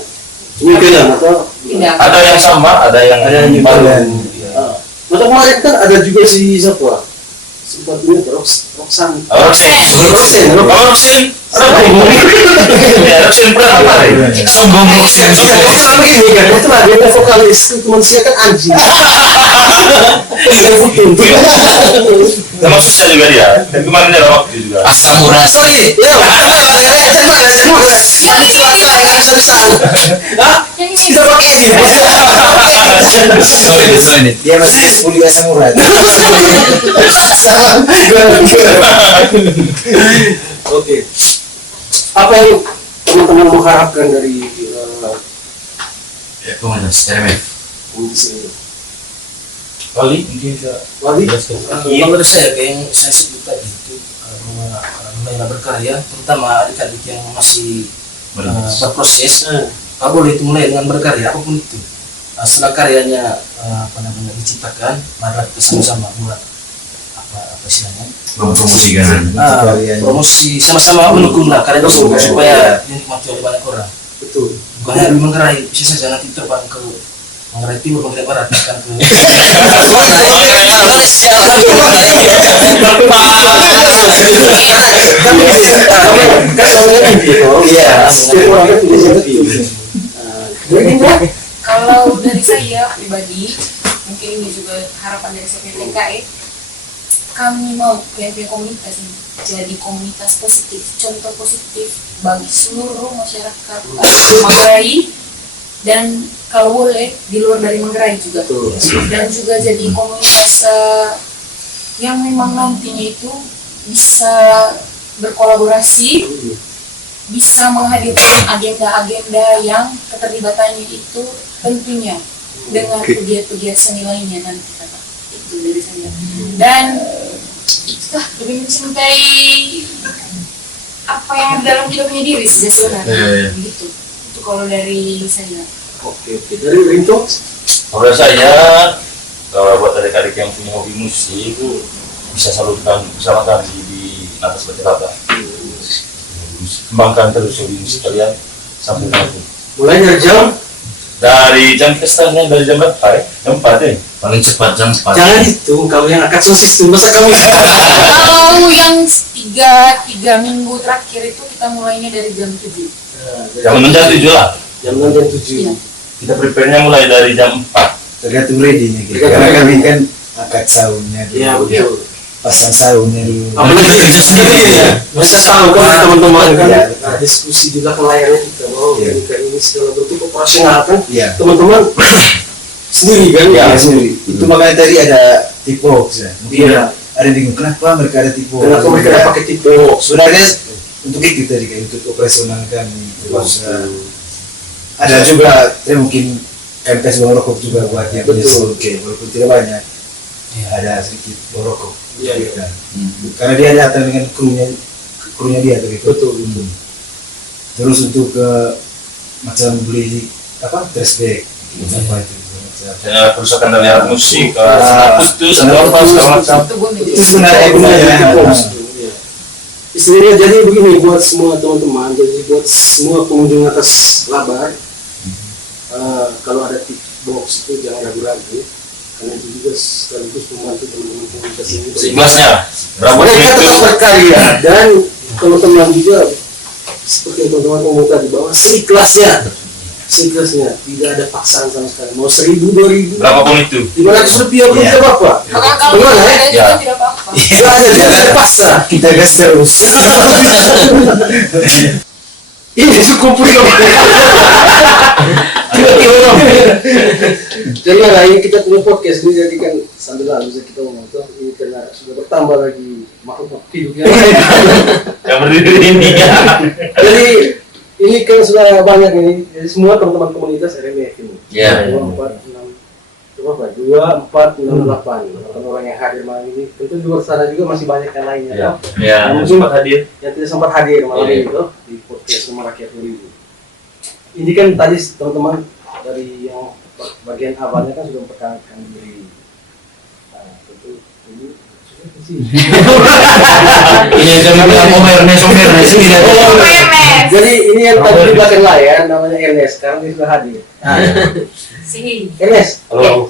mingguan atau? Tidak. Ada yang sama, ada yang baru. Maka kemarin kan ada juga si siapa? Sempat ini Roxanne. Roxen. Roxanne. Kalau Roxen Ya, sempre apa ya? Sombong sensi. Soalnya begini kan, itu lah dia vokalis itu manusia kan anjing. Yang putih. Termasuk saya juga dia. Dan kemarin ada waktu juga. Asam urat. Sorry, ya, kita pakai aja. Dia masih kuliah samurai. Oke. Apa yang teman-teman mengharapkan dari Komunitas RMF. komunitas ini? Kali mungkin bisa. Wali? Menurut saya kayak yang saya sebut tadi itu mulai berkarya, terutama adik-adik yang masih berproses. Kalau boleh itu mulai dengan berkarya apapun itu. Setelah karyanya diciptakan, mari kita sama-sama buat apa istilahnya? Mempromosikan. Promosi sama-sama mendukung lah karya tersebut supaya dinikmati oleh banyak orang. Betul. Bukan hanya di Manggarai, bisa saja nanti terbang ke Manggarai Timur, Manggarai Barat, bahkan ke Kalau dari saya pribadi, mungkin ini juga harapan dari CPPK kami mau PMP komunitas ini jadi komunitas positif, contoh positif bagi seluruh masyarakat Manggarai dan kalau boleh di luar dari Manggarai juga. Dan juga jadi komunitas yang memang nantinya itu bisa berkolaborasi, bisa menghadirkan agenda-agenda yang keterlibatannya itu tentunya dengan pegiat-pegiat seni lainnya nanti kata itu dari saya. Dan itulah lebih mencintai apa yang ada dalam kita punya diri sejak sebenarnya gitu. Itu kalau dari saya. Oke. Dari Rinto? Kalau saya, buat adik-adik yang punya hobi musik, bisa salurkan bersama kami di atas Batik Laba. Kembangkan terus hobi musik kalian sampai nanti. Mulai dari jam Dari jam startnya dari jam berapa? Jam 4 ya? Paling cepat jam 4. jangan itu kalau yang akan sosis itu masa kami Kalau yang tiga minggu terakhir itu kita mulainya dari jam 7. Jam 6 jam 7 lah. jam 6 jam 7. Iya. Kita prepare-nya mulai dari jam 4. Tergantung ready-nya gitu. Tergantung Karena ready. kami kan angkat saungnya dulu. Iya betul. Pasang saungnya dulu. Apalagi bisa tahu kan teman-teman kan Iya. diskusi di belakang layarnya kita Iya. ini segala bentuk operasional kan Iya. teman-teman sendiri kan Ya, sendiri. Itu makanya tadi ada tipe box ya. Mungkin Iya. ada yang bingung kenapa mereka ada tipe box. kenapa mereka ada pakai tipe box? Sebenarnya untuk itu tadi kayak untuk operasional kami. Terus ada juga ya mungkin MPS bawa rokok juga buat yang Betul. oke walaupun tidak banyak. Ada sedikit bawa rokok. Iya, iya. Kan. Karena dia datang dengan krunya dia begitu. Betul. Terus untuk ke macam beli apa flashback apa itu macam Misalnya kerusakan dari alat musik, putus, atau apa segala macam. Itu gue itu sebenarnya gunanya. Iya. Istilahnya jadi begini buat semua teman-teman, jadi buat semua pengunjung atas Labar, kalau ada tip box itu jangan ragu-ragu, karena itu juga sekaligus membantu teman-teman komunitas ini. Seimbasnya, berapa Mereka tetap itu? berkarya dan teman-teman juga seperti yang teman-teman ngomong tadi bahwa seikhlasnya, tidak ada paksaan sama sekali. Mau 1.000, 2.000, Berapapun itu. 500 rupiah pun Iya. tidak apa-apa. Maka kalau Benar, tidak ya? ada juga Ya. tidak apa-apa. Tidak ada paksa. kita gas terus. Ini cukup pun. Jadi lah ini kita punya podcast ini jadi kan sambil lah bisa kita ngomong tuh ini karena sudah bertambah lagi makhluk hidup yang lain. Yang berdiri ini ya. Jadi ini kan sudah banyak ini jadi semua teman-teman komunitas RMF ini. Iya. 2, 4, 6, berapa? 2, 4, 6, 8 orang yang hadir malam ini. Tentu di luar sana juga masih banyak yang lainnya. Ya, toh. ya, Mungkin sempat hadir. yang tidak sempat hadir malam Iya. ini tuh di podcast Rumah Rakyat 2000. Ini kan tadi teman-teman dari yang bagian awalnya kan sudah memperkenalkan diri. Nah, tentu ini Ini kami bilang Ernest ini. jadi ini yang tadi di belakang layar namanya Ernest, sekarang dia sudah hadir. Sini. Ernest. Halo.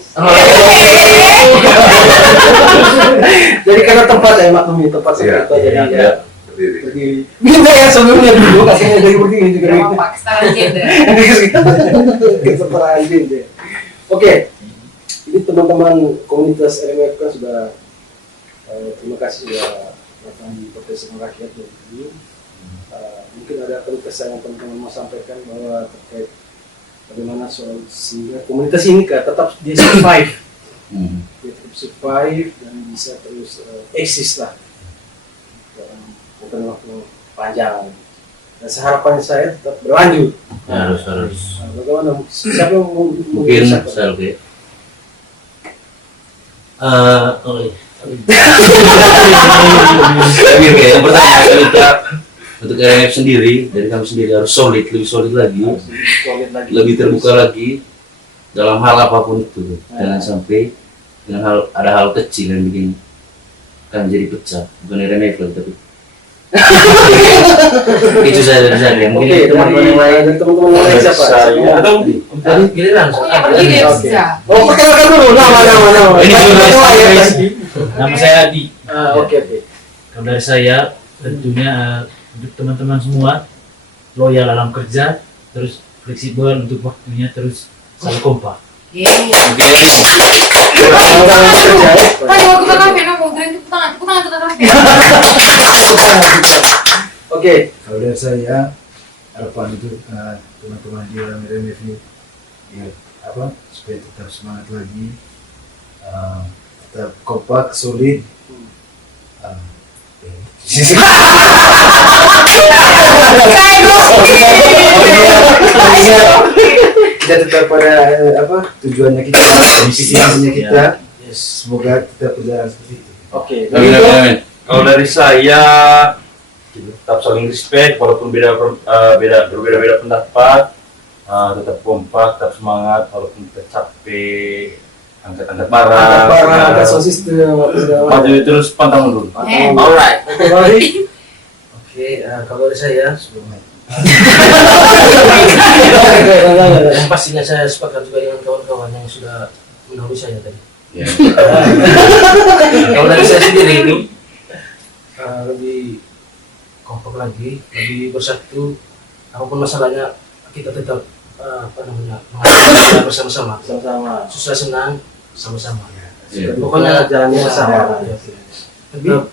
Jadi karena tempat ya maklumi tempat seperti itu jadi Iya, ya. iya. Berdiri. Beda ya sebelumnya dulu katanya dari berdiri juga. Gak apa-apa, kesetaraan gender. Kesetaraan gender. Oke, ini teman-teman komunitas RMF kan sudah terima kasih sudah datang di podcast rakyat ini. Mungkin ada kesan yang teman-teman mau sampaikan bahwa terkait bagaimana soal sehingga komunitas ini kan tetap dia survive, dia tetap survive dan bisa terus eksis lah dalam waktu panjang. Dan harapan saya tetap berlanjut. harus Bagaimana? Siapa yang mau mungkin siapa? saya oke. Oke, yang pertama kita untuk RMF sendiri dari kami sendiri harus lebih solid lagi, Solid lagi. lebih terbuka lagi dalam hal apapun itu. Jangan sampai dengan ada hal kecil yang bikin kan jadi pecah, bukan RMF lagi tapi itu saya dari saya. Mungkin Oke, teman-teman yang lain dari teman-teman yang lain siapa? Saya atau tadi giliran. Oh ya, berdiri ya, Oke. bisa. Oh, perkenalkan dulu nama. Ini Nama Nama saya Adi. Oke. Kalau dari saya tentunya untuk teman-teman semua loyal dalam kerja, terus fleksibel untuk waktunya, terus selalu kompak. Yeay. Tadi waktu ke kafe, mau tren tepuk tangan ke kafe. Oke. Kalau dari saya harapan itu teman-teman di dalam RMF ini ya, supaya tetap semangat lagi, tetap kompak, solid. Kita tetap pada tujuannya kita, misinya kita. Semoga kita berjalan seperti itu. Oke. Amin. kalau dari saya tetap saling respect walaupun berbeda pendapat, tetap kompak, tetap semangat walaupun kita capek, angkat barang, Angkat sosis itu maju terus pantang mundur. Alright. Oke, Bali. Oke, kalau dari saya yang pastinya saya sepakat juga dengan kawan-kawan yang sudah mendahului saya tadi. Ya. Kalau dari saya sendiri itu lebih kompak lagi, lebih bersatu. Apapun masalahnya kita tetap menghadapi bersama-sama. Sama-sama. Susah senang sama-sama. Ya. Pokoknya jalannya sama. Tetap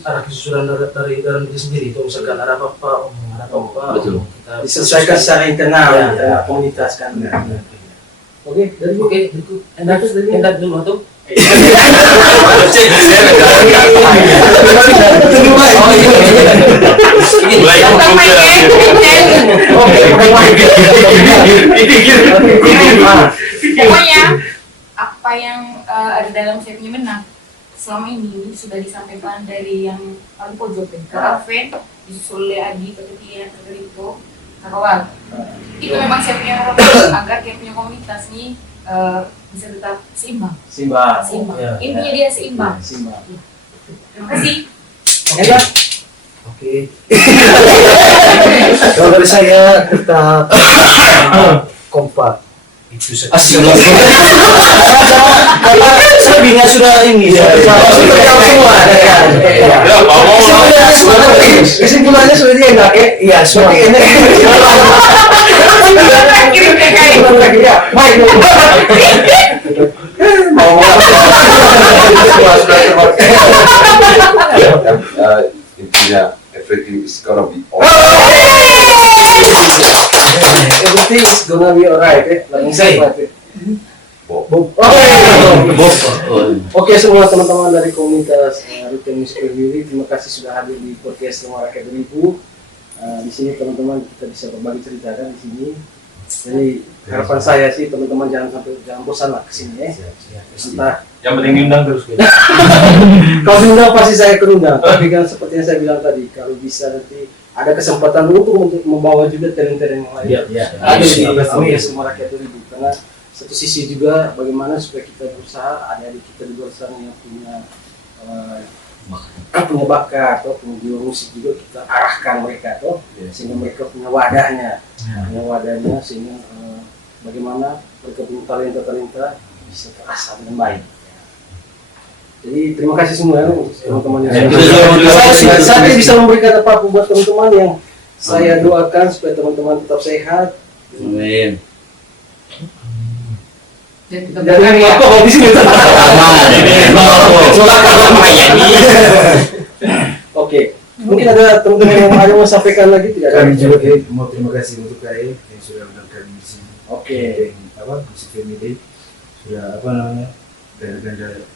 arah kesusuran dari dalam diri sendiri. Itu misalkan ada apa-apa, ada apa-apa, Betul. kita Diselesaikan secara internal Ya. komunitas kan. Oke, dari Oke, itu endak dulu atau? Pokoknya apa yang ada dalam saya punya benang selama ini sudah disampaikan dari yang paling pojok ke Alvin, disusul oleh Adi, ke Tia, ke Rito, ke Kawal. Itu memang saya punya harapan agar saya punya komunitas ini bisa tetap seimbang. Simbang. Ya. Intinya dia seimbang. Simbang. Terima kasih. Enak. Oke. Kalau dari saya tetap kompak. Itu saja. Asik. Selebihnya sudah ini ya. Semua ya. Kesimpulannya sudah dia enak ya. Iya, semua enak. Kirim ke kayak Baik. Mau intinya everything is gonna be alright. everything is gonna be alright ya. Langsung saya. Oke, semua teman-teman dari komunitas Rutin Musik Berdiri, terima kasih sudah hadir di podcast Rumah Rakyat 2000. Di sini teman-teman kita bisa berbagi cerita kan di sini. Jadi harapan saya sih teman-teman jangan bosan lah kesini ya. Entah Yang penting diundang terus. kalau diundang pasti saya kerundang. Tapi kan seperti yang saya bilang tadi, kalau bisa nanti ada kesempatan untuk membawa juga talent-talent yang lain. Ada di podcast Rumah Rakyat 2000 karena satu sisi juga bagaimana supaya kita berusaha adik-adik kita di luar sana yang punya punya bakat atau punya jiwa musik juga kita arahkan mereka sehingga mereka punya wadahnya sehingga bagaimana mereka punya talenta bisa terasa dengan baik. Jadi terima kasih semua ya untuk teman-teman yang Kita juga mau terima kasih. saya bisa memberikan apa-apa buat teman-teman yang saya doakan supaya teman-teman tetap sehat. Amin. Dan kita Dan berkarya. apa di sini? Oke, mungkin ada teman-teman yang ada mau sampaikan lagi tidak? Kami juga mau terima kasih untuk KE yang sudah undang kami di sini. Oke. Apa musik family sudah apa namanya ganda-ganda.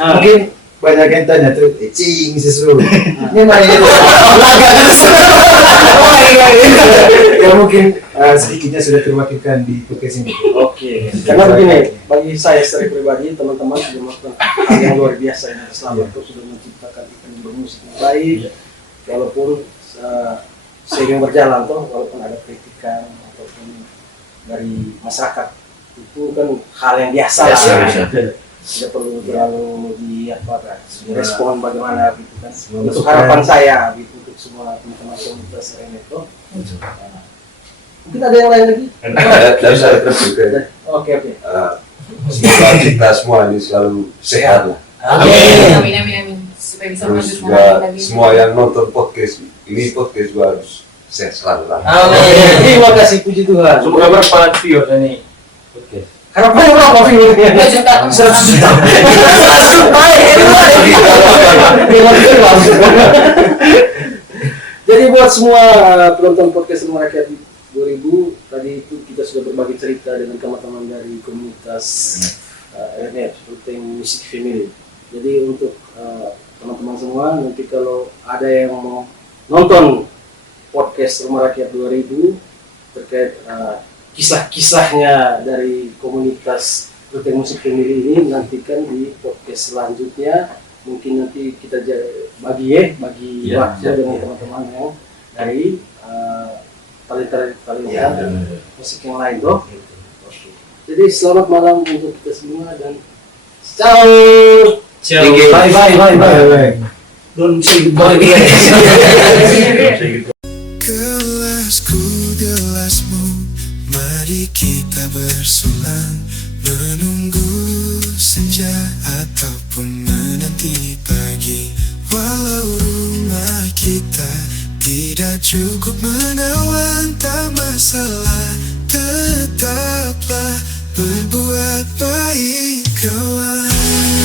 Mungkin banyak yang tanya tuh, cing sesuatu. Ini mana itu? Ya mungkin sedikitnya sudah terwakilkan di podcast ini. Oke. Karena begini, bagi saya secara pribadi, teman-teman sudah melakukan hal yang luar biasa yang selama itu sudah menciptakan event bermusik yang baik. Walaupun seiring berjalan tuh, walaupun ada kritikan ataupun dari masyarakat, itu kan hal yang biasa lah. Tidak perlu terlalu direspon bagaimana gitu kan. Untuk harapan saya gitu untuk semua teman-teman komunitas itu. Mungkin ada yang lain lagi? Dan saya terus juga. Oke. Semoga kita semua ini selalu sehat lah. Amin. Supaya bisa Terus melanjutkan juga lagi. semua yang nonton podcast ini juga harus sehat selalu lah. Amin. Terima kasih, puji Tuhan. Semoga berapa viewers ini podcast. Harapannya berapa viewernya? 2 juta. 100 juta. Jadi buat semua penonton podcast Rumah Rakyat 2000, tadi itu kita sudah berbagi cerita dengan teman-teman dari komunitas RNF, Ruteng Music Family. Jadi untuk teman-teman semua, nanti kalau ada yang mau nonton podcast Rumah Rakyat 2000 terkait kisah-kisahnya dari komunitas Ruteng Music Family ini, nantikan di podcast selanjutnya. Mungkin nanti kita bagi waktu dengan teman-teman yang dari talenta musik yang lain tuh. Jadi selamat malam untuk kita semua dan ciao. Ciao. Bye. Don't say goodbye. Gelasku, gelasmu, mari kita bersulang, menunggu senja ataupun menanti pagi. Walau rumah kita tidak cukup menawan, tak masalah, tetaplah berbuat baik kawan.